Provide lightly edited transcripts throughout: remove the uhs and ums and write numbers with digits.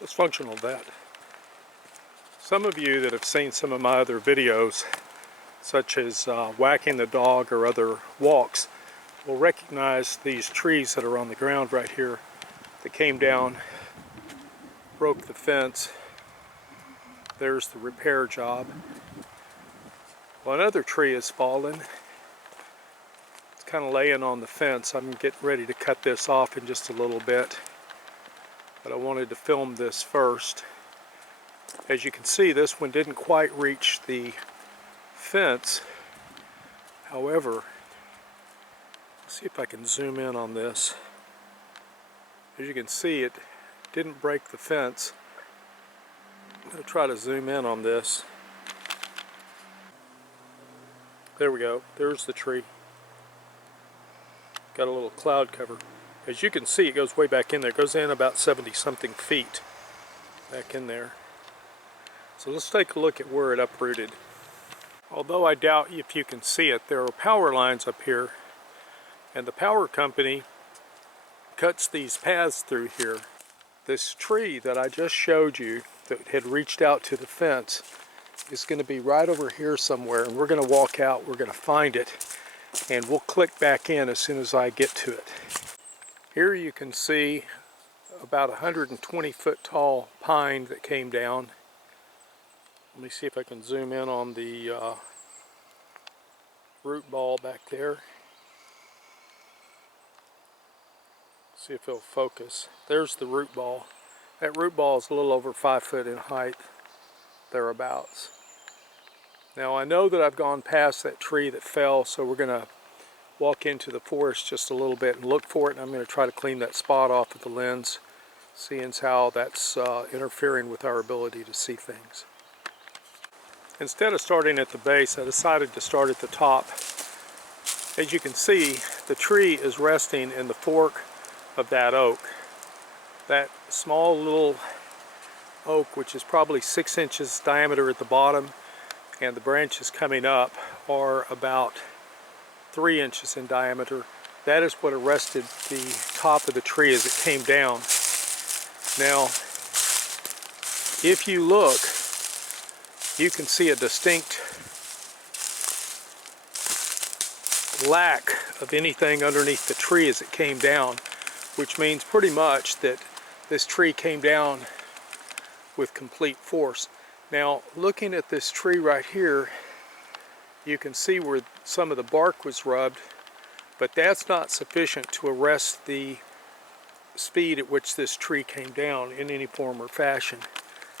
dysfunctional vet. Some of you that have seen some of my other videos, such as whacking the dog or other walks, will recognize these trees that are on the ground right here that came down, broke the fence. There's the repair job. Well, another tree has fallen. It's kind of laying on the fence. I'm getting ready to cut this off in just a little bit, but I wanted to film this first. As you can see, this one didn't quite reach the fence. However, let's see if I can zoom in on this. As you can see, it didn't break the fence. I'm going to try to zoom in on this. There we go. There's the tree. Got a little cloud cover. As you can see, it goes way back in there. It goes in about 70-something feet back in there. So let's take a look at where it uprooted. Although I doubt if you can see it, there are power lines up here, and the power company cuts these paths through here. This tree that I just showed you that had reached out to the fence is going to be right over here somewhere, and we're going to walk out, we're going to find it, and we'll click back in as soon as I get to it. Here you can see about a 120-foot tall pine that came down. Let me see if I can zoom in on the root ball back there. See if it'll focus. There's the root ball. That root ball is a little over 5 foot in height, thereabouts. Now I know that I've gone past that tree that fell, so we're going to walk into the forest just a little bit and look for it, and I'm going to try to clean that spot off with the lens, seeing as how that's interfering with our ability to see things. Instead of starting at the base, I decided to start at the top. As you can see, the tree is resting in the fork of that oak. That small little oak, which is probably 6 inches diameter at the bottom, and the branches coming up are about 3 inches in diameter. That is what arrested the top of the tree as it came down. Now, if you look, you can see a distinct lack of anything underneath the tree as it came down, which means pretty much that this tree came down with complete force. Now, looking at this tree right here, you can see where some of the bark was rubbed, but that's not sufficient to arrest the speed at which this tree came down in any form or fashion.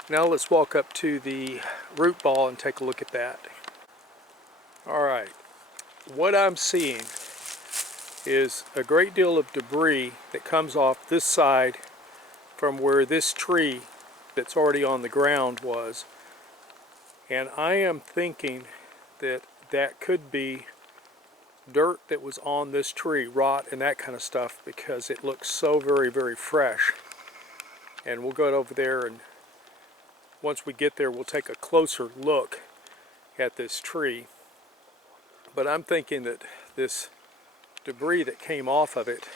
Now let's walk up to the root ball and take a look at that. Alright, what I'm seeing is a great deal of debris that comes off this side from where this tree that's already on the ground was. And I am thinking that that could be dirt that was on this tree, rot and that kind of stuff, because it looks so very, very fresh. And we'll go over there, and once we get there, we'll take a closer look at this tree. But I'm thinking that this debris that came off of it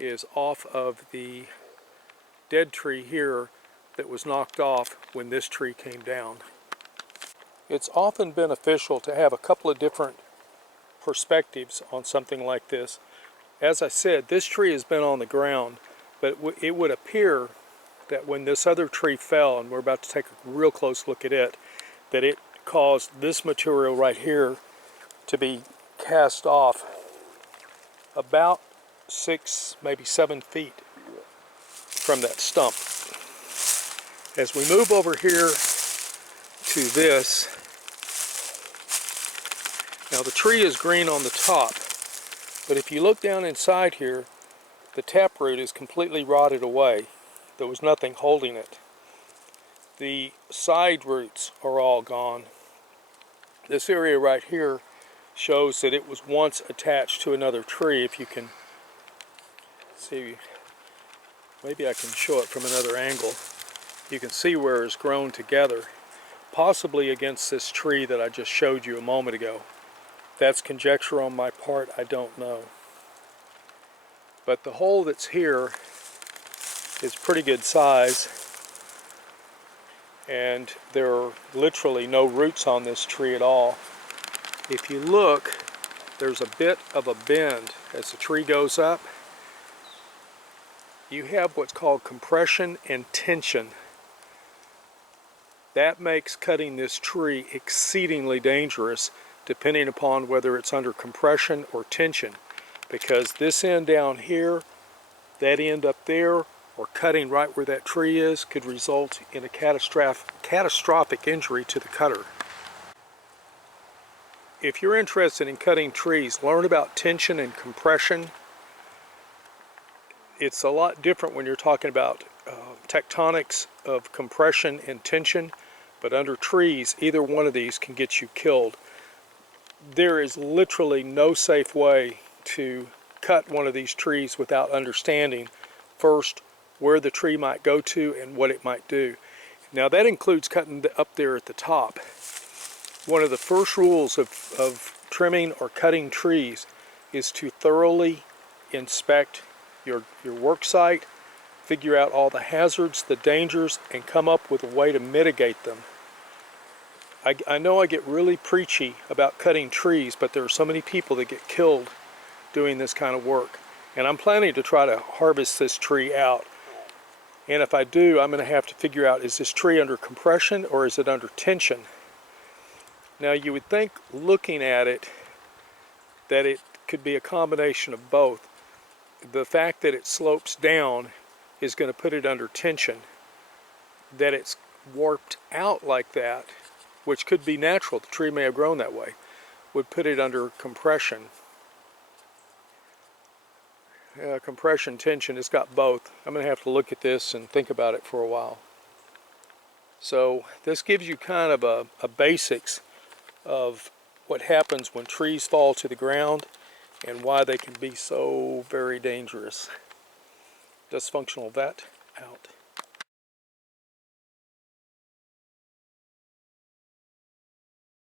is off of the dead tree here that was knocked off when this tree came down. It's often beneficial to have a couple of different perspectives on something like this. As I said, this tree has been on the ground, but it would appear that when this other tree fell, and we're about to take a real close look at it, that it caused this material right here to be cast off about 6, maybe 7 feet from that stump. As we move over here to this, now the tree is green on the top, but if you look down inside here, the taproot is completely rotted away. There was nothing holding it. The side roots are all gone. This area right here shows that it was once attached to another tree. If you can see, maybe I can show it from another angle. You can see where it's grown together, possibly against this tree that I just showed you a moment ago. That's conjecture on my part, I don't know. But the hole that's here is pretty good size. and there are literally no roots on this tree at all. If you look, there's a bit of a bend as the tree goes up. You have what's called compression and tension. That makes cutting this tree exceedingly dangerous, depending upon whether it's under compression or tension, because this end down here, that end up there, or cutting right where that tree is could result in a catastrophic injury to the cutter. If you're interested in cutting trees, learn about tension and compression. It's a lot different when you're talking about tectonics of compression and tension, but under trees, either one of these can get you killed. There is literally no safe way to cut one of these trees without understanding first where the tree might go to and what it might do. Now that includes cutting up there at the top. One of the first rules of trimming or cutting trees is to thoroughly inspect your work site, figure out all the hazards, the dangers, and come up with a way to mitigate them. I know I get really preachy about cutting trees, but there are so many people that get killed doing this kind of work. And I'm planning to try to harvest this tree out. And if I do, I'm going to have to figure out, is this tree under compression or is it under tension? Now you would think, looking at it, that it could be a combination of both. The fact that it slopes down is going to put it under tension. That it's warped out like that, which could be natural, the tree may have grown that way, would put it under compression. Compression, tension, it's got both. I'm going to have to look at this and think about it for a while. So this gives you kind of a basics of what happens when trees fall to the ground and why they can be so very dangerous. Dysfunctional Vet out.